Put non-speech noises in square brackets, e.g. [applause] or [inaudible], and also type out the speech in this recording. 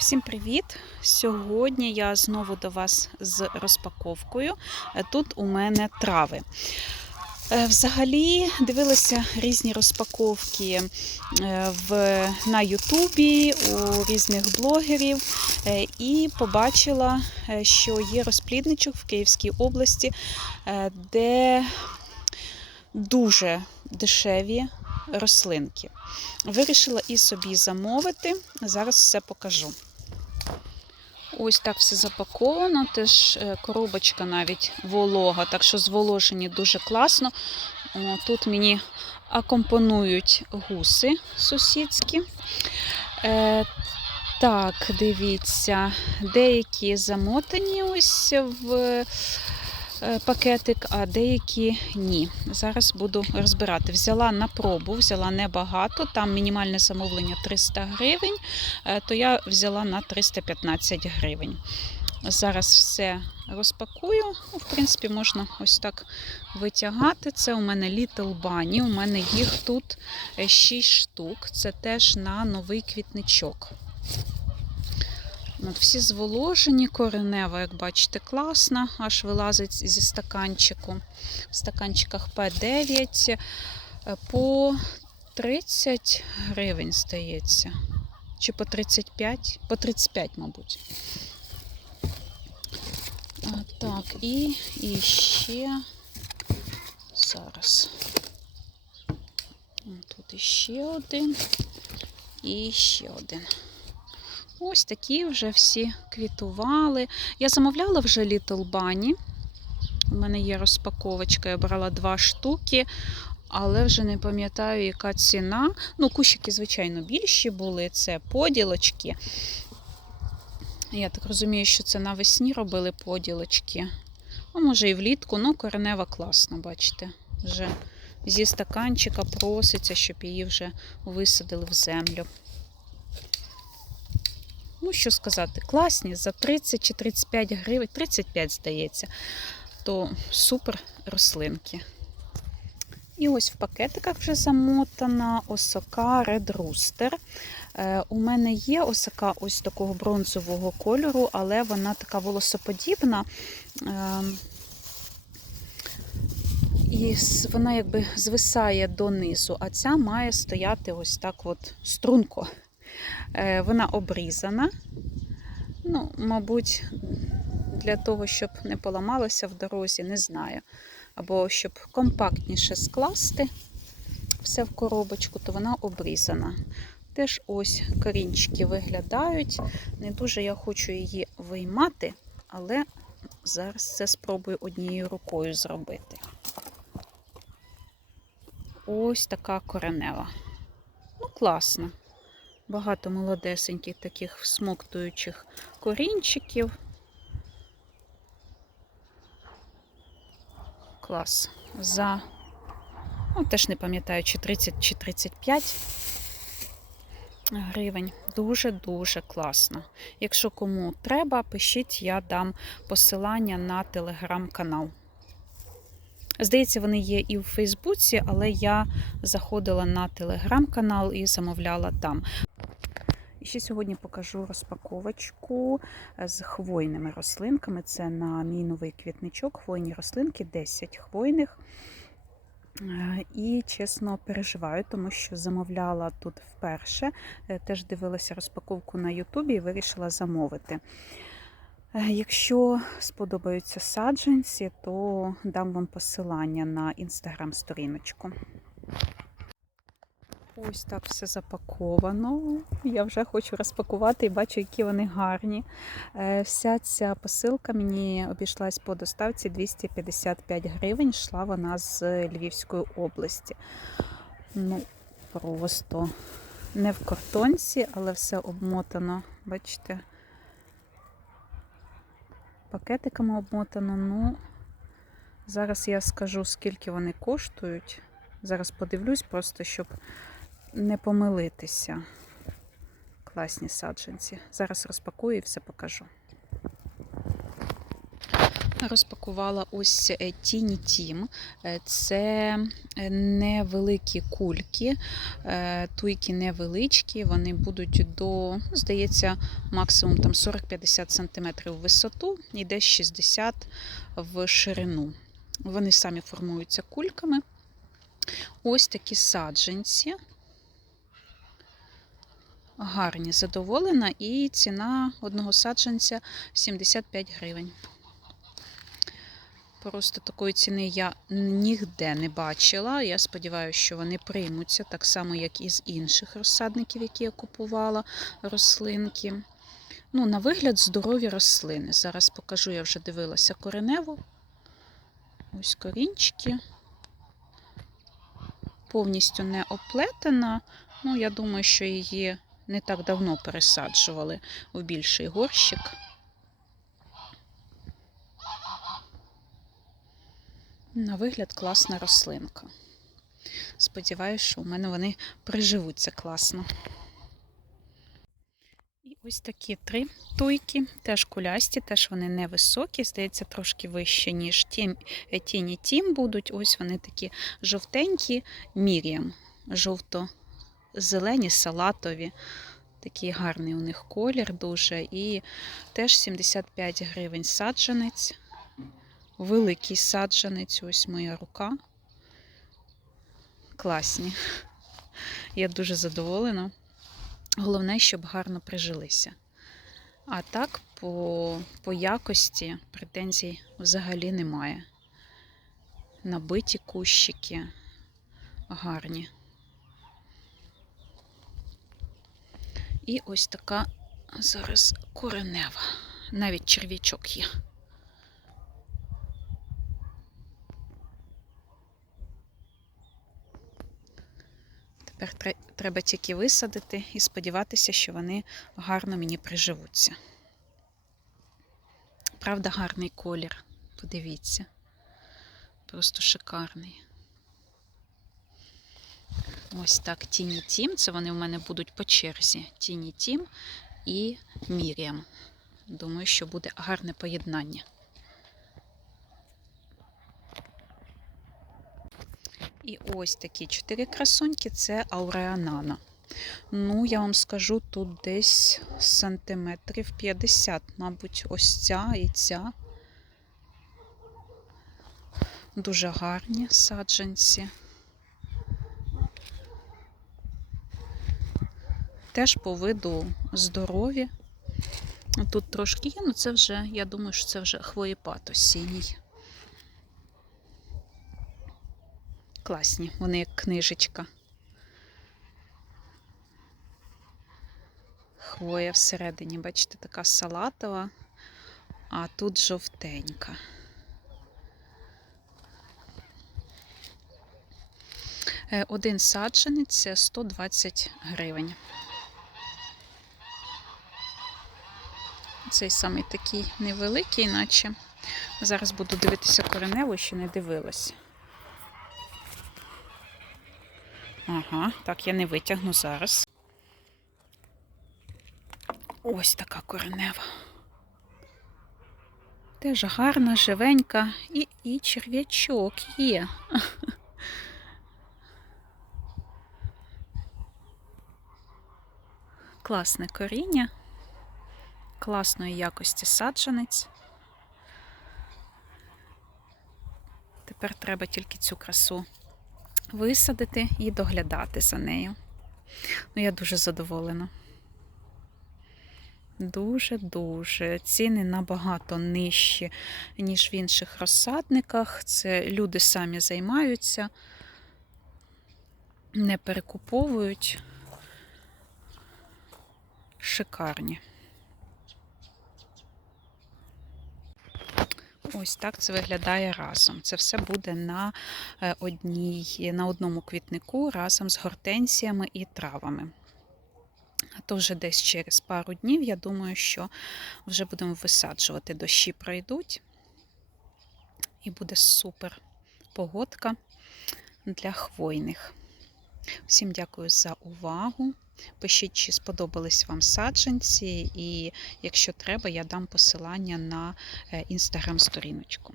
Всім привіт! Сьогодні я знову до вас з розпаковкою. Е, Тут у мене трави. Е, Взагалі дивилася різні розпаковки е, в, на Ютубі у різних блогерів і побачила, що є розплідничок в Київській області, де дуже дешеві рослинки. Вирішила і собі замовити. Зараз все покажу. Ось так все запаковано. Теж е, коробочка навіть волога, так що зволожені дуже класно. Тут мені акомпонують гуси сусідські. Е, так, дивіться, деякі замотані ось в пакетик, а деякі ні. Зараз буду розбирати. Взяла на пробу, взяла небагато, там мінімальне замовлення 300 гривень, е, то я взяла на 315 гривень. Зараз все розпакую. Ну, В принципі, можна ось так витягати. Це у мене Little Bunny, У мене їх тут 6 штук. Це теж на новий квітничок. От всі зволожені, коренева, як бачите, класна, аж вилазить зі стаканчику. В стаканчиках П9 е, по 30 гривень, здається. Чи по 35? По 35, мабуть. Так, і, і ще зараз. Тут іще один і ще один. Ось такі вже всі квітували. Я замовляла вже Little Bunny. У мене є розпаковочка, я брала два штуки, але вже не пам'ятаю, яка ціна. Ну, кущики, звичайно, більші були. Це поділочки. Я так розумію, що це навесні робили поділочки. А може і влітку, ну, коренева класна, бачите. Вже зі стаканчика проситься, щоб її вже висадили в землю. Ну, що сказати, класні за 30 чи 35 гривень, 35, здається, то супер рослинки. І ось в пакетиках вже замотана осока Red Rooster. Е, у мене є осока ось такого бронзового кольору, але вона така волосоподібна. Е, і вона якби звисає донизу, а ця має стояти ось так от струнко. Е, Вона обрізана. Ну, мабуть, для того, щоб не поламалося в дорозі, не знаю. Або щоб компактніше скласти все в коробочку, то вона обрізана. Теж ось корінчики виглядають. Не дуже я хочу її виймати, але зараз це спробую однією рукою зробити. Ось така коренева. Ну, класно. Багато молодесеньких таких всмоктуючих корінчиків. Клас. За, ну, теж не пам'ятаю, чи 30, чи 35 гривень. Дуже-дуже класно. Якщо кому треба, пишіть, я дам посилання на телеграм-канал. Здається, вони є і в Фейсбуці, але я заходила на телеграм-канал і замовляла там. І ще сьогодні покажу розпаковочку з хвойними рослинками. Це на мій новий квітничок. Хвойні рослинки, 10 хвойних. Е, І чесно переживаю, тому що замовляла тут вперше. Е, Теж дивилася розпаковку на Ютубі і вирішила замовити. Е, Якщо сподобаються саджанці, то дам вам посилання на інстаграм-сторіночку. Ось так все запаковано. Я вже хочу розпакувати і бачу, які вони гарні. Е, Вся ця посилка мені обійшлась по доставці 255 гривень. Йшла вона з Львівської області. Ну, просто не в картонці, але все обмотано, бачите, пакетиками обмотано. Ну, зараз я скажу, скільки вони коштують. Зараз подивлюсь, просто щоб не помилитися. Класні саджанці. Зараз розпакую і все покажу. розпакувала ось е, Тіні Тім. Е, Це е, невеликі кульки, туйки невеличкі, вони будуть до, здається, максимум там 40-50 см в висоту і десь 60 в ширину. Вони самі формуються кульками. Ось такі саджанці. Гарні, задоволена, і ціна одного саджанця 75 гривень. Просто такої ціни я ніде не бачила. Я сподіваюся, що вони приймуться так само, як і з інших розсадників, які я купувала рослинки. Ну, на вигляд, здорові рослини. Зараз покажу, я вже дивилася кореневу. Ось корінчики. Повністю не оплетена. Ну, я думаю, що її не так давно пересаджували в більший горщик. На вигляд класна рослинка. Сподіваюсь, що у мене вони приживуться класно. І ось такі три туйки, теж кулясті, теж вони невисокі, здається, трошки вище, ніж тім, тіні тім будуть. Ось вони такі жовтенькі, мір'ям, жовто-зелені, салатові. Такий гарний у них колір дуже. І теж 75 гривень саджанець великий саджанець, ось моя рука. Класні. Я дуже задоволена. Головне, щоб гарно прижилися. А так, по, по якості претензій взагалі немає. Набиті кущики гарні. І ось така зараз коренева. Навіть черв'ячок є. Тепер треба тільки висадити і сподіватися, що вони гарно мені приживуться. Правда, гарний колір. Подивіться. Просто шикарний. Ось так Тіні Тім. Це вони в мене будуть по черзі. Тіні Тім і Мір'ям. Думаю, що буде гарне поєднання. І ось такі чотири красуньки це ауреанана. Ну, я вам скажу, тут десь сантиметрів 50, мабуть, ось ця і ця. Дуже гарні саджанці. Теж по виду здорові. Тут трошки є, ну це вже, я думаю, що це вже хвоєпад осінній. Класні, вони як книжечка. Хвоя всередині, бачите, така салатова, а тут жовтенька. Е, Один саджанець це 120 гривень. Цей самий такий невеликий, наче. Зараз буду дивитися кореневу, ще не дивилась. Ага, так я не витягну зараз. Ось така коренева. Теж гарна, живенька і, і черв'ячок є. [laughs] Класне коріння, класної якості саджанець. Тепер треба тільки цю красу висадити і доглядати за нею. Ну, я дуже задоволена. Дуже-дуже. Ціни набагато нижчі, ніж в інших розсадниках. Це люди самі займаються, не перекуповують. Шикарні. Ось так це виглядає разом. Це все буде на е, одній, на одному квітнику разом з гортензіями і травами. А то вже десь через пару днів, я думаю, що вже будемо висаджувати. Дощі пройдуть, і буде супер погодка для хвойних. Всім дякую за увагу. Пишіть, чи сподобались вам саджанці, і якщо треба, я дам посилання на інстаграм-сторіночку.